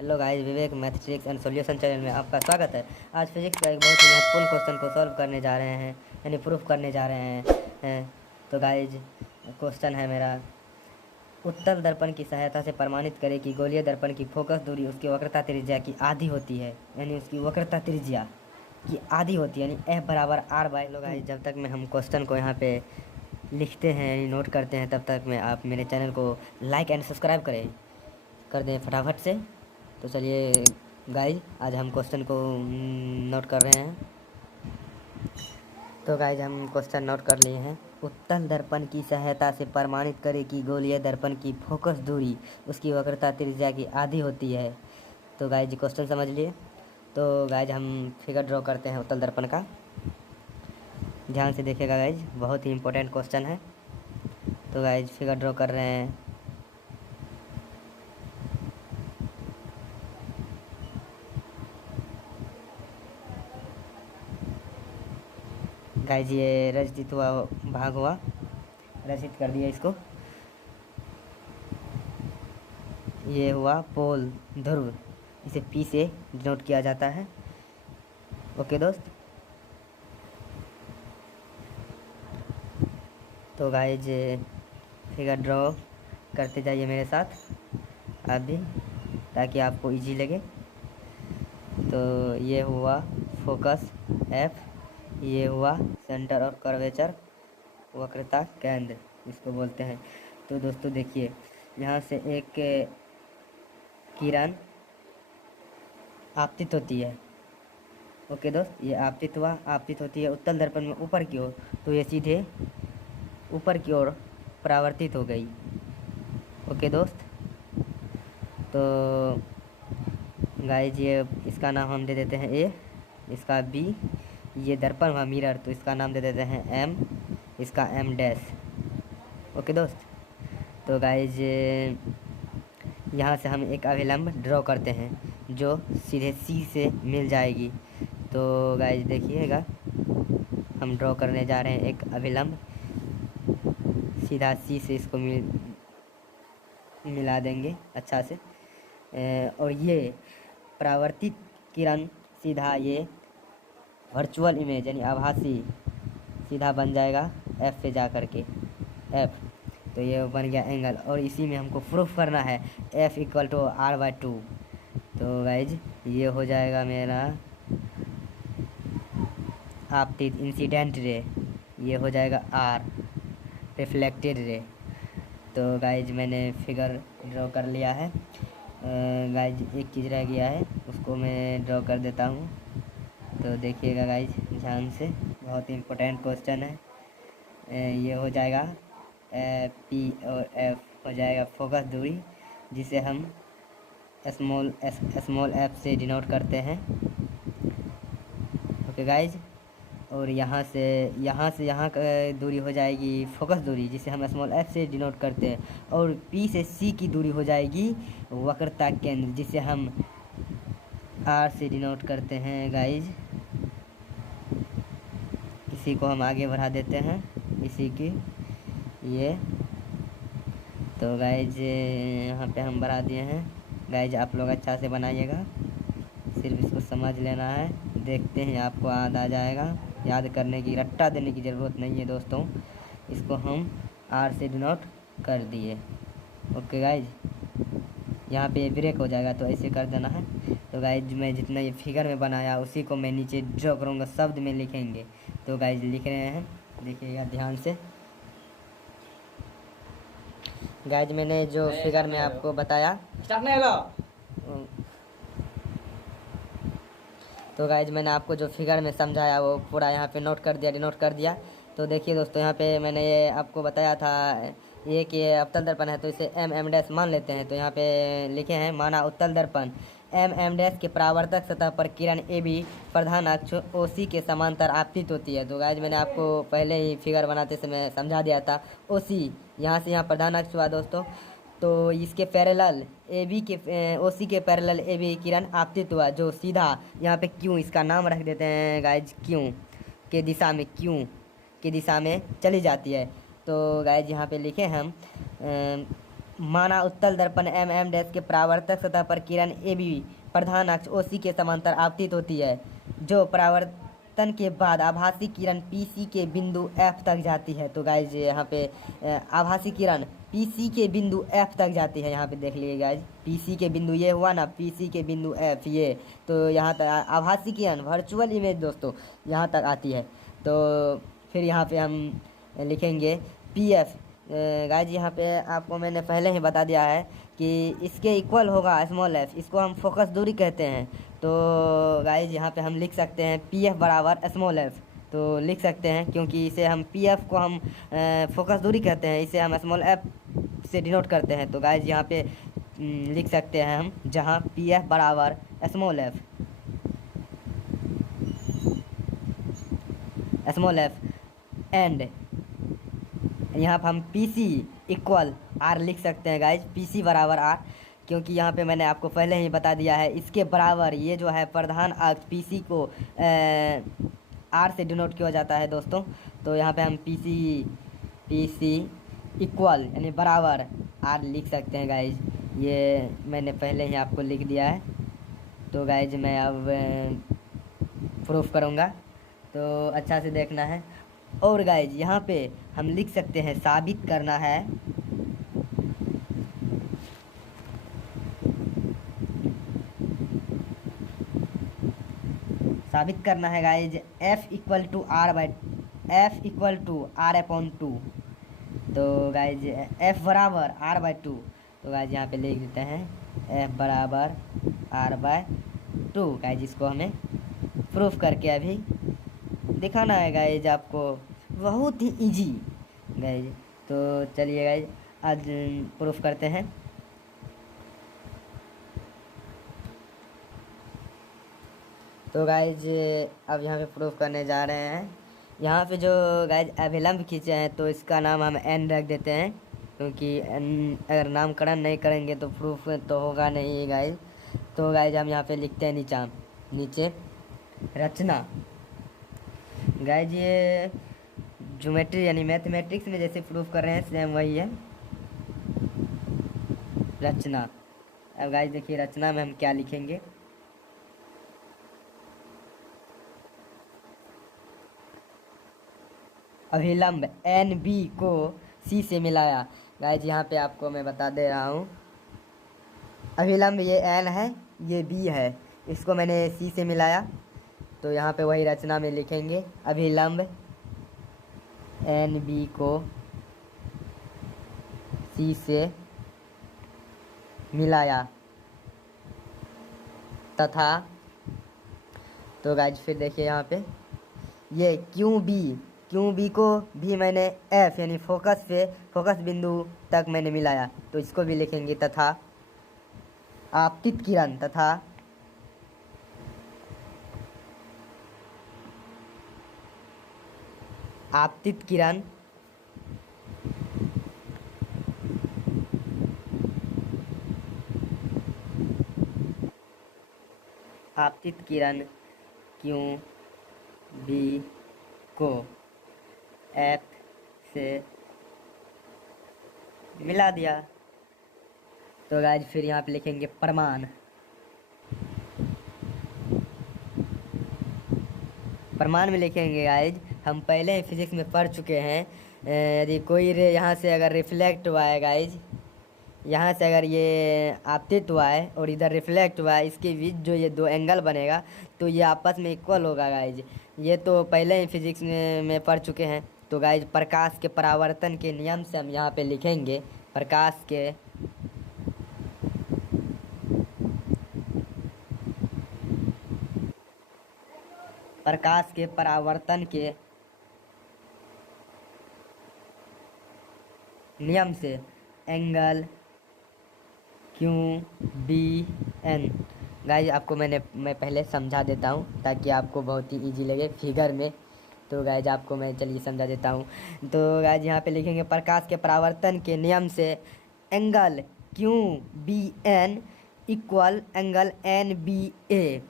Hello guys, Vivek mathematics and solution channel में आपका स्वागत है। आज फिजिक्स का एक बहुत ही महत्वपूर्ण क्वेश्चन को सॉल्व करने जा रहे हैं, यानी प्रूफ करने जा रहे हैं। तो गाइस, क्वेश्चन है मेरा, उत्तल दर्पण की सहायता से प्रमाणित करें कि गोलीय दर्पण की फोकस दूरी उसकी वक्रता त्रिज्या की आधी होती है, यानी उसकी वक्रता त्रिज्या की आधी होती है, यानी F बराबर R/2। गाइस, जब तक मैं हम क्वेश्चन को यहाँ पे लिखते हैं यानी नोट करते हैं, तब तक मैं आप मेरे चैनल को लाइक एंड सब्सक्राइब कर दें फटाफट से। तो चलिए गाइज, आज हम क्वेश्चन को नोट कर रहे हैं। तो गाइज, हम क्वेश्चन नोट कर लिए हैं। उत्तल दर्पण की सहायता से प्रमाणित करें कि गोलीय दर्पण की फोकस दूरी उसकी वक्रता त्रिज्या की आधी होती है। तो गाइज, क्वेश्चन समझ लिए। तो गाइज, हम फिगर ड्रॉ करते हैं उत्तल दर्पण का। ध्यान से देखिएगा गाइज, बहुत ही इम्पोर्टेंट क्वेश्चन है। तो गाइज, फिगर ड्रॉ कर रहे हैं। गाइज, ये रचित हुआ भाग हुआ, रचित कर दिया इसको। ये हुआ पोल, ध्रुव, इसे P से डिनोट किया जाता है। ओके दोस्त। तो गाइज, फिगर ड्रॉ करते जाइए मेरे साथ आप भी, ताकि आपको इजी लगे। तो ये हुआ फोकस F, ये हुआ सेंटर ऑफ कर्वेचर, वक्रता केंद्र इसको बोलते हैं। तो दोस्तों देखिए, यहाँ से एक किरण आपतित होती है। ओके दोस्त, ये आपतित होती है उत्तल दर्पण में ऊपर की ओर, तो ये सीधे ऊपर की ओर परावर्तित हो गई। ओके दोस्त। तो गाइज, ये इसका नाम हम दे देते हैं A, इसका B, ये दर्पण हुआ मिरर, तो इसका नाम दे देते हैं M, इसका M डैश। ओके दोस्त। तो गाइज, यहाँ से हम एक अभिलंब ड्रॉ करते हैं जो सीधे C से मिल जाएगी। तो गाइज देखिएगा, हम ड्रॉ करने जा रहे हैं एक अभिलंब, सीधा C से इसको मिला देंगे अच्छा से। और ये परावर्तित किरण सीधा ये वर्चुअल इमेज यानी आभासी सीधा बन जाएगा F पे जा कर के F। तो ये बन गया एंगल, और इसी में हमको प्रूफ करना है F = R/2। तो गाइज, ये हो जाएगा मेरा आपतित इंसिडेंट रे, ये हो जाएगा R रिफ्लेक्टेड रे। तो गाइज, मैंने फिगर ड्रॉ कर लिया है। गाइज, एक चीज़ रह गया है, उसको मैं ड्रॉ कर देता हूँ। तो देखिएगा गाइज ध्यान से, बहुत ही इम्पोर्टेंट क्वेश्चन है। ये हो जाएगा P और F हो जाएगा फोकस दूरी, जिसे हम स्मॉल f से डिनोट करते हैं। ओके गाइज, और यहाँ से यहाँ का दूरी हो जाएगी फोकस दूरी, जिसे हम स्मॉल f से डिनोट करते हैं। और P से C की दूरी हो जाएगी वक्रता केंद्र, जिसे हम R से डिनोट करते हैं। गाइज, इसी को हम आगे बढ़ा देते हैं, इसी की ये। तो गाइज, यहाँ पे हम बढ़ा दिए हैं। गाइज, आप लोग अच्छा से बनाइएगा, सिर्फ इसको समझ लेना है, देखते हैं आपको याद आ जाएगा। याद करने की, रट्टा देने की ज़रूरत नहीं है दोस्तों। इसको हम R से डिनोट कर दिए। ओके गाइज, यहाँ पे ब्रेक हो जाएगा, तो ऐसे कर देना है। तो गाइज, मैं जितना ये फिगर में बनाया उसी को मैं नीचे ड्रॉ करूँगा, शब्द में लिखेंगे। तो गाइज लिख रहे हैं, देखिएगा ध्यान से। गाइज, मैंने जो फिगर में आपको बताया, तो गाइज मैंने आपको जो फिगर में समझाया वो पूरा यहाँ पे नोट कर दिया, डिनोट कर दिया। तो देखिए दोस्तों, यहाँ पे मैंने ये आपको बताया था ये कि अवतल दर्पण है, तो इसे M डैश मान लेते हैं। तो यहाँ पे लिखे हैं, माना उत्तल दर्पण M डैश के परावर्तक सतह पर किरण AB प्रधान अक्ष OC के समांतर आपतित होती है। तो गाइज, मैंने आपको पहले ही फिगर बनाते समय समझा दिया था। OC यहाँ से यहाँ प्रधान अक्ष हुआ दोस्तों, तो इसके पैरेलल AB के OC के पैरेलल AB किरण आपतित हुआ, जो सीधा यहाँ पे Q, इसका नाम रख देते हैं गाइज, Q के दिशा में चली जाती है। तो गाइज, यहाँ पे लिखे हम माना उत्तल दर्पण एम डैश के परावर्तक सतह पर किरण ए बी प्रधान अक्ष ओ सी के समांतर आपतित होती है, जो परावर्तन के बाद आभासी किरण पी सी के बिंदु एफ तक जाती है। तो गाइज यहाँ पे आभासी किरण पी सी के बिंदु एफ तक जाती है। यहाँ पे देख लीजिए गाइज, पी सी के बिंदु ये हुआ ना, पी सी के बिंदु एफ ये, तो यहाँ तक आभासी किरण वर्चुअल इमेज दोस्तों यहाँ तक आती है। तो फिर यहाँ पे हम लिखेंगे पी एफ। गाइज यहाँ पे आपको मैंने पहले ही बता दिया है कि इसके इक्वल होगा स्मॉल एफ, इसको हम फोकस दूरी कहते हैं। तो गाइज यहाँ पे हम लिख सकते हैं पी एफ बराबर स्मॉल एफ, तो लिख सकते हैं क्योंकि इसे हम पी एफ को हम फोकस दूरी कहते हैं, इसे हम स्मॉल एफ से डिनोट करते हैं। तो गाइज यहाँ पे लिख सकते हैं हम, जहाँ पी एफ बराबर स्मॉल एफ एंड यहाँ पर हम पी सी इक्वल आर लिख सकते हैं गाइज, पी सी बराबर आर, क्योंकि यहाँ पे मैंने आपको पहले ही बता दिया है इसके बराबर ये जो है प्रधान अक्ष पी सी को आर से डिनोट किया जाता है दोस्तों। तो यहाँ पे हम पी सी इक्वल यानी बराबर आर लिख सकते हैं गाइज, ये मैंने पहले ही आपको लिख दिया है। तो गाइज मैं अब प्रूफ करूँगा, तो अच्छा से देखना है। और गाइज यहाँ पे हम लिख सकते हैं साबित करना है, guys f equal to R upon two. तो गाइज f बराबर r बाई टू। तो गाइज यहाँ पे लिख देते हैं f बराबर r बाय टू। गाइज इसको हमें प्रूफ करके अभी दिखाना है गाइज आपको, बहुत ही इजी गाइज। तो चलिए गाइज आज प्रूफ करते हैं। तो गाइज अब यहाँ पे प्रूफ करने जा रहे हैं। यहाँ पे जो गाइज अभिलंब खींचे हैं तो इसका नाम हम एन रख देते हैं, क्योंकि अगर नामकरण नहीं करेंगे तो प्रूफ तो होगा नहीं गाइज। तो गाइज हम यहाँ पे लिखते हैं नीचे रचना। गाइज ये ज्योमेट्री यानी मैथमेटिक्स में जैसे प्रूफ कर रहे हैं सेम वही है रचना। अब गाइज देखिए रचना में हम क्या लिखेंगे, अभिलंब एन बी को सी से मिलाया। गाइज यहाँ पे आपको मैं बता दे रहा हूँ, अभिलंब ये एन है ये बी है, इसको मैंने सी से मिलाया। तो यहाँ पे वही रचना में लिखेंगे, अभिलंब एन बी को सी से मिलाया तथा। तो गाइज फिर देखिए यहाँ पे ये क्यू बी को भी मैंने एफ यानी फोकस बिंदु तक मैंने मिलाया, तो इसको भी लिखेंगे तथा आपतित किरण आपतित किरण क्यू बी को एफ से मिला दिया। तो गाइज फिर यहाँ पे लिखेंगे प्रमाण में लिखेंगे गाइज, हम पहले ही फिजिक्स में पढ़ चुके हैं, यदि कोई रे यहाँ से अगर रिफ्लेक्ट हुआ है गाइज, यहाँ से अगर ये आपतित हुआ है और इधर रिफ्लेक्ट हुआ है, इसके बीच जो ये दो एंगल बनेगा तो ये आपस में इक्वल होगा गाइज। ये तो पहले ही फिजिक्स में पढ़ चुके हैं। तो गाइज प्रकाश के परावर्तन के नियम से हम यहाँ पे लिखेंगे प्रकाश के परावर्तन के नियम से angle Q B N. Guys आपको मैं पहले समझा देता हूँ ताकि आपको बहुत ही इजी लगे फिगर में। तो गाइज आपको मैं चलिए समझा देता हूँ। तो गाइज यहाँ पे लिखेंगे प्रकाश के परावर्तन के नियम से angle Q B N equal angle N B A,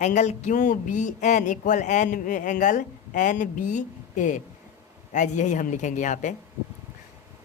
angle Q B N equal angle N B A. Guys यही हम लिखेंगे यहाँ पे।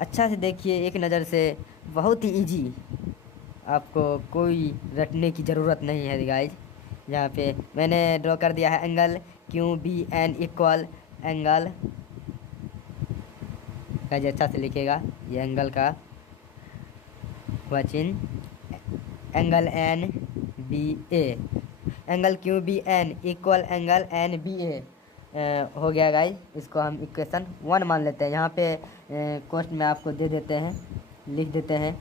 अच्छा से देखिए एक नज़र से, बहुत ही इजी, आपको कोई रटने की ज़रूरत नहीं है गाइज। यहाँ पे मैंने ड्रॉ कर दिया है angle Q B N equal angle, guys अच्छा से लिखिएगा ये एंगल का वचन, angle N B A, angle Q B N equal angle N B A हो गया गाइज। इसको हम इक्वेशन 1 मान लेते हैं। यहाँ पे क्वेश्चन में आपको दे देते हैं, लिख देते हैं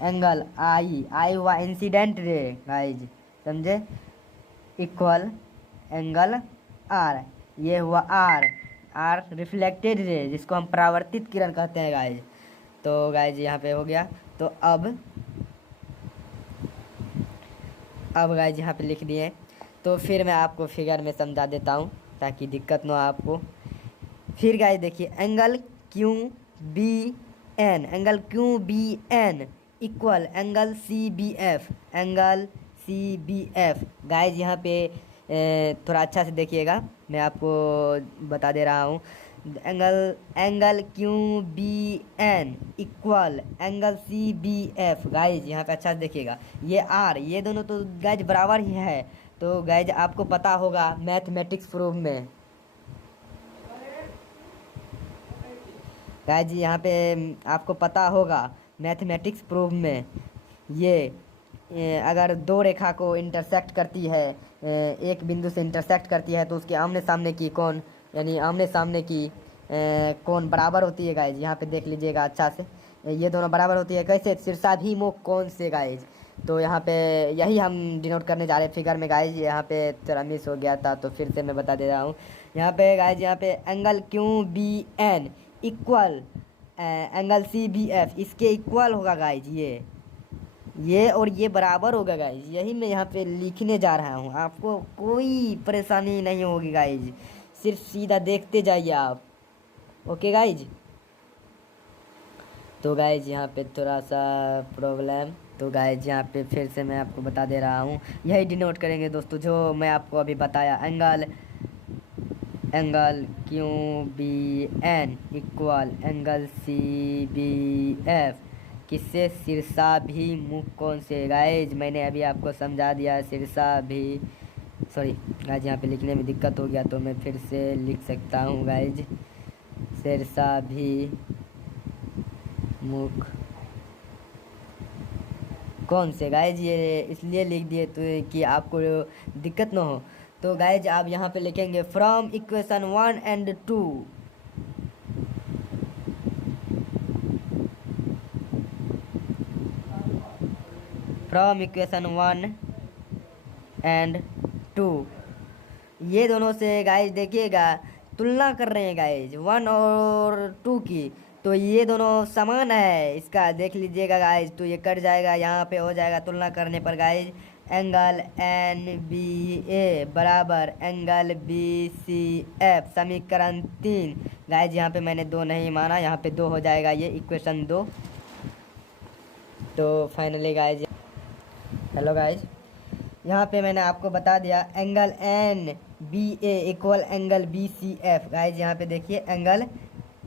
एंगल आई हुआ इंसिडेंट रे गाइज, समझे, इक्वल एंगल आर, ये हुआ आर रिफ्लेक्टेड रे, जिसको हम परावर्तित किरण कहते हैं गाइज। तो गाइज यहाँ पे हो गया। तो अब गाइज यहाँ पे लिख दिए। तो फिर मैं आपको फिगर में समझा देता हूँ ताकि दिक्कत ना हो आपको। फिर गाइज देखिए angle Q B N, angle Q B N equal angle C B F, angle C B F. Guys यहाँ पे थोड़ा अच्छा से देखिएगा, मैं आपको बता दे रहा हूँ। Angle Q B N equal angle C B F. Guys यहाँ पे अच्छा से देखिएगा, ये आर, ये दोनों तो गाइज बराबर ही है। तो गाइज आपको पता होगा मैथमेटिक्स प्रूफ में, गाइज यहाँ पे आपको पता होगा मैथमेटिक्स प्रूफ में, ये अगर दो रेखा को इंटरसेक्ट करती है, एक बिंदु से इंटरसेक्ट करती है, तो उसके आमने सामने की कोण, यानी आमने सामने की कोण बराबर होती है गाइज। यहाँ पे देख लीजिएगा अच्छा से, ये दोनों बराबर होती है कैसे, शीर्षाभिमुख कोण से गाइज। तो यहाँ पे यही हम डिनोट करने जा रहे हैं फिगर में गाइज। यहाँ पे थोड़ा मिस हो गया था, तो फिर से मैं बता दे रहा हूँ। यहाँ पे गाइज, यहाँ पे angle Q B N equal angle C B F, इसके इक्वल होगा गाइज, ये और ये बराबर होगा गाइज। यही मैं यहाँ पे लिखने जा रहा हूँ, आपको कोई परेशानी नहीं होगी गाइज, सिर्फ सीधा देखते जाइए आप। Okay guys. तो गाइज यहाँ पे थोड़ा सा प्रॉब्लम, तो गाइज यहाँ पे फिर से मैं आपको बता दे रहा हूँ, यही डिनोट करेंगे दोस्तों जो मैं आपको अभी बताया। Angle Q B N equal angle C B F, किससे, शीर्षाभिमुख कोण से। गाइज मैंने अभी आपको समझा दिया सॉरी गाइज यहाँ पे लिखने में दिक्कत हो गया, तो मैं फिर से लिख सकता हूँ गाइज, शीर्षाभिमुख कोण से। गाइज ये इसलिए लिख दिए तो कि आपको दिक्कत ना हो। तो गाइज आप यहाँ पे लिखेंगे from equation 1 and 2, from equation 1 and 2, ये दोनों से गाइज देखिएगा तुलना कर रहे हैं गाइज 1 और 2 की, तो ये दोनों समान है, इसका देख लीजिएगा गाइज। तो ये कट जाएगा, यहाँ पे हो जाएगा तुलना करने पर गाइज, एंगल एन बी ए बराबर एंगल बी सी एफ, समीकरण 3। गाइज यहाँ पे मैंने 2 नहीं माना, यहाँ पे 2 हो जाएगा, ये इक्वेशन 2। तो फाइनली गाइज, हेलो गाइज, यहाँ पे मैंने आपको बता दिया angle N B A equal angle B C F. Guys यहाँ पे देखिए angle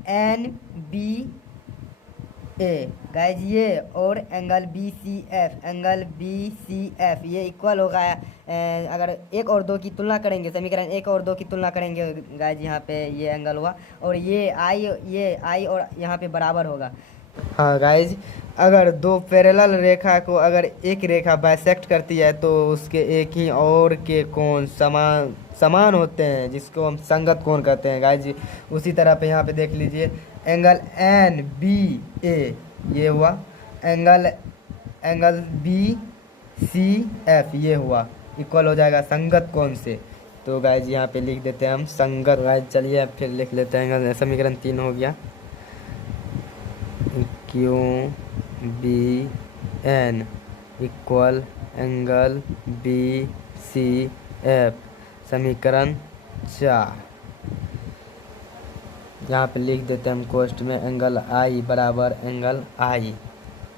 N B A guys ये और angle B C F, angle B C F ये इक्वल होगा। अगर 1 और 2 की तुलना करेंगे, समीकरण 1 और 2 की तुलना करेंगे गाइज, यहाँ पे ये एंगल हुआ, और ये आई और यहाँ पे बराबर होगा। हाँ गाइज, अगर 2 पैरेलल रेखा को अगर एक रेखा बाइसेक्ट करती है, तो उसके एक ही और के कोण समान होते हैं, जिसको हम संगत कोण कहते हैं गाइज। उसी तरह पे यहाँ पे देख लीजिए एंगल एन बी ए, ये हुआ एंगल बी सी एफ, ये हुआ, इक्वल हो जाएगा संगत कोण से। तो गाइज यहाँ पे लिख देते हैं हम संगत। गाइज चलिए फिर लिख लेते हैं, समीकरण 3 हो गया, Q B N equal angle B C F, समीकरण 4। यहाँ पे लिख देते हैं हम कोष्ठ में एंगल आई बराबर एंगल आई,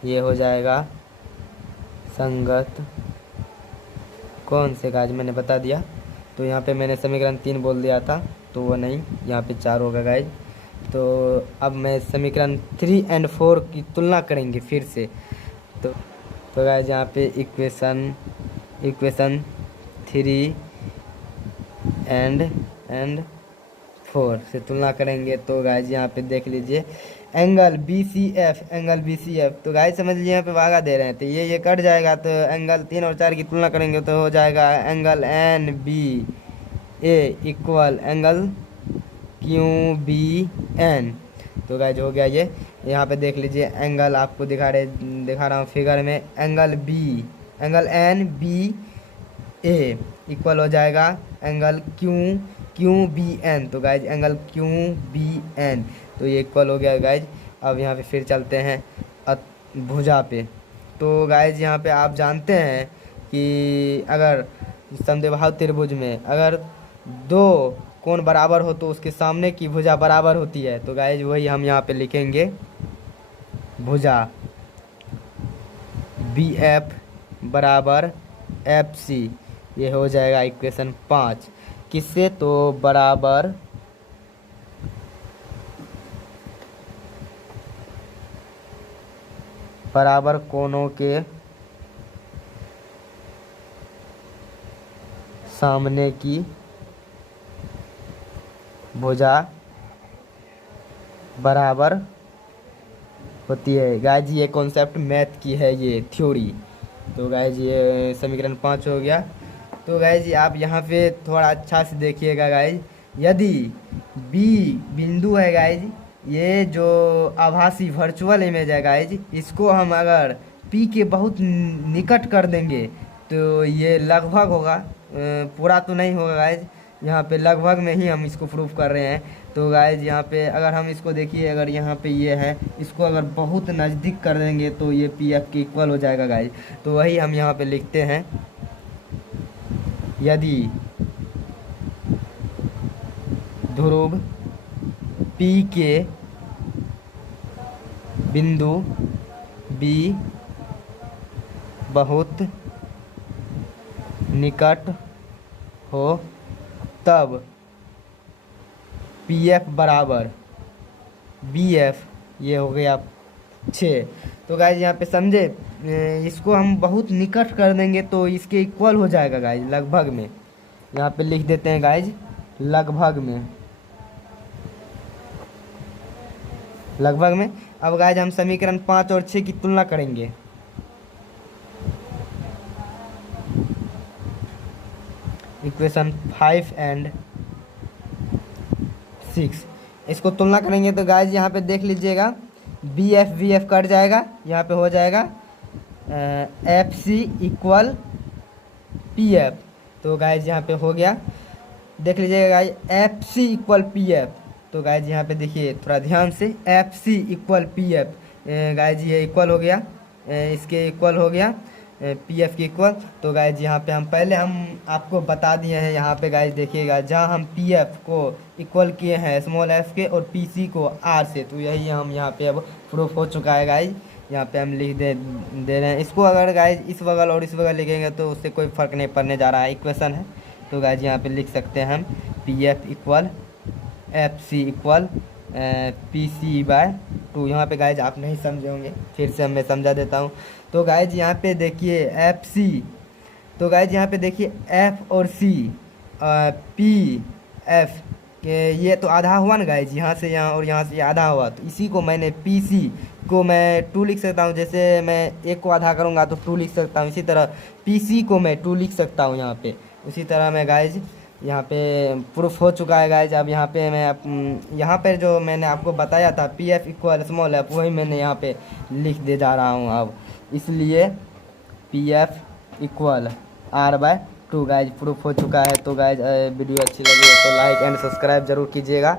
ये हो जाएगा संगत कोण से। गाइज मैंने बता दिया, तो यहाँ पे मैंने समीकरण 3 बोल दिया था, तो वो नहीं, यहाँ पे 4 होगा गाइज। तो अब मैं समीकरण 3 और 4 की तुलना करेंगे फिर से। तो गाइज यहाँ पे इक्वेशन 3 एंड 4 से तुलना करेंगे। तो गाइज यहाँ पे देख लीजिए एंगल BCF, तो गाइज समझ लीजिए यहाँ पे भागा दे रहे हैं तो ये कट जाएगा। तो एंगल 3 और 4 की तुलना करेंगे तो हो जाएगा angle NBA equal angle QBN। तो गाइज हो गया ये। यहाँ पे देख लीजिए एंगल आपको दिखा रहा हूँ फिगर में, एंगल NBA इक्वल हो जाएगा एंगल QBN। तो गाइज एंगल QBN तो ये इक्वल हो गया गाइज। अब यहाँ पे फिर चलते हैं भुजा पे। तो गाइज यहाँ पे आप जानते हैं कि अगर समद्विबाहु त्रिभुज में अगर दो कोण बराबर हो तो उसके सामने की भुजा बराबर होती है। तो गाइज वही हम यहाँ पे लिखेंगे, भुजा BF बराबर FC। ये हो जाएगा इक्वेशन 5 किससे, तो बराबर कोणों के सामने की भुजा बराबर होती है। गाइज ये कॉन्सेप्ट मैथ की है, ये थ्योरी। तो गाइज ये समीकरण 5 हो गया। तो गाइज आप यहाँ पे थोड़ा अच्छा से देखिएगा गाइज, यदि B बिंदु है गाइज, ये जो आभासी वर्चुअल इमेज है गाइज, इसको हम अगर P के बहुत निकट कर देंगे तो ये लगभग होगा, पूरा तो नहीं होगा गाइज, यहाँ पे लगभग में ही हम इसको प्रूफ कर रहे हैं। तो गाइज यहाँ पे अगर हम इसको देखिए, अगर यहाँ पे ये है, इसको अगर बहुत नज़दीक कर देंगे तो ये PF के इक्वल हो जाएगा गाइज। तो वही हम यहाँ पे लिखते हैं, यदि ध्रुव P के बिंदु B बहुत निकट हो तब PF बराबर BF, ये हो गया 6। तो गाइज यहाँ पे समझे, इसको हम बहुत निकट कर देंगे तो इसके इक्वल हो जाएगा गाइज, लगभग में। यहाँ पे लिख देते हैं गाइज लगभग में। अब गाइज हम समीकरण 5 और 6 की तुलना करेंगे। इक्वेशन 5 एंड 6 इसको तुलना करेंगे। तो गाइज यहाँ पे देख लीजिएगा BF कट जाएगा, यहाँ पे हो जाएगा FC इक्वल PF। तो गाइज यहाँ पे हो गया, देख लीजिएगा गाइज FC इक्वल PF। तो गाइज यहाँ पे देखिए थोड़ा ध्यान से, FC इक्वल PF, गाइज ये इक्वल हो गया, इसके इक्वल हो गया PF के इक्वल। तो गाइज यहाँ पे हम पहले हम आपको बता दिए हैं, यहाँ पे गाइज देखिएगा जहाँ हम PF को इक्वल किए हैं स्मॉल f के और PC को R से, तो यही हम यहाँ पे अब प्रूफ हो चुका है गाइज। यहाँ पे हम लिख दे रहे हैं इसको। अगर गाइज इस बगल और इस बगल लिखेंगे तो उससे कोई फ़र्क नहीं पड़ने जा रहा है, इक्वेशन है। तो गाइज यहाँ पे लिख सकते हैं हम PF equal FC equal PC/2। यहाँ पे गाइज आप नहीं समझे होंगे, फिर से मैं समझा देता हूँ। तो गाइज यहाँ पे देखिए FC, तो गाइज यहाँ पे देखिए F और C, PF ये तो आधा हुआ ना गाइज, यहाँ से यहाँ और यहाँ से आधा हुआ, तो इसी को मैंने PC को मैं 2 लिख सकता हूँ। जैसे मैं 1 को आधा करूँगा तो 2 लिख सकता हूँ, इसी तरह PC को मैं 2 लिख सकता हूँ यहाँ पे। उसी तरह मैं गाइज यहाँ पे प्रूफ हो चुका है गाइज। अब यहाँ पे मैं यहाँ पे जो मैंने आपको बताया था PF इक्वल स्मॉल f, वही मैंने यहाँ पे लिख दे जा रहा हूँ अब। इसलिए PF equal R/2 guys proof हो चुका है। तो गाइज वीडियो अच्छी लगी है तो लाइक एंड सब्सक्राइब जरूर कीजिएगा।